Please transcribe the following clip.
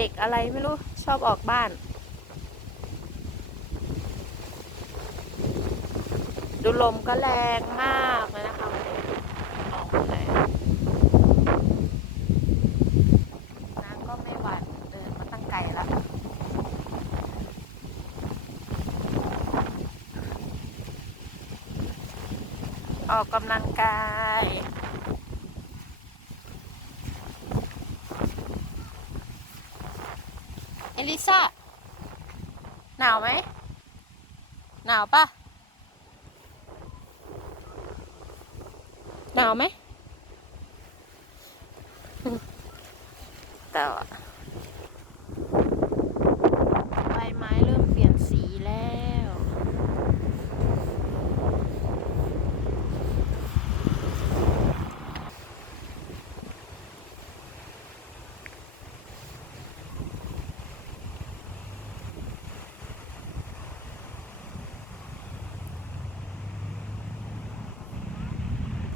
เด็กอะไรไม่รู้ ชอบออกบ้าน ดูลมก็แรงมากเลยนะคะวันนี้ออกมาเลยน้ำก็ไม่หวานเดินมาตั้งไกลแล้วออกกำลังกาย เอลิซ่าหนาวไหม หนาวปะหนาวไหมแต่ว่า